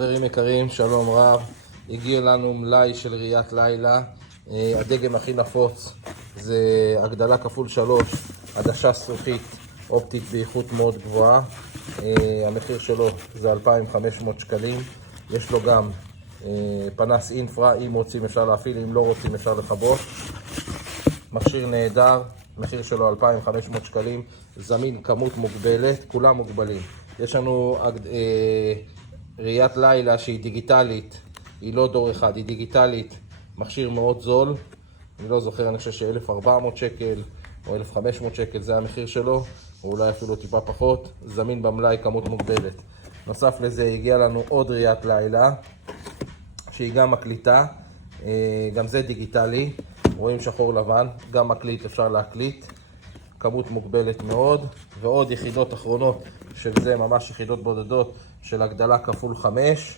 חברים יקרים, שלום רב. הגיע לנו מלאי של ראיית לילה. הדגם הכי נפוץ זה הגדלה כפול 3, עדשה זכוכית אופטית באיכות מאוד גבוהה. המחיר שלו זה 2,500 שקלים. יש לו גם פנס אינפרה, אם רוצים אפשר להפעיל, אם לא רוצים אפשר לכבות. מכשיר נהדר, מחיר שלו 2,500 שקלים, זמין כמות מוגבלת, כולם מוגבלים. יש לנו ראיית לילה שהיא דיגיטלית, היא לא דור אחד, היא דיגיטלית, מכשיר מאוד זול. אני לא זוכר, אני חושב ש-1,400 שקל או 1,500 שקל זה המחיר שלו, או אולי אפילו טיפה פחות. זמין במלאי, כמות מוגבלת. נוסף לזה הגיע לנו עוד ראיית לילה שהיא גם מקליטה, גם זה דיגיטלי, רואים שחור לבן, גם מקליט, אפשר להקליט, כמות מוגבלת מאוד. ועוד יחידות אחרונות של זה, ממש יחידות בודדות של הגדלה כפול 5,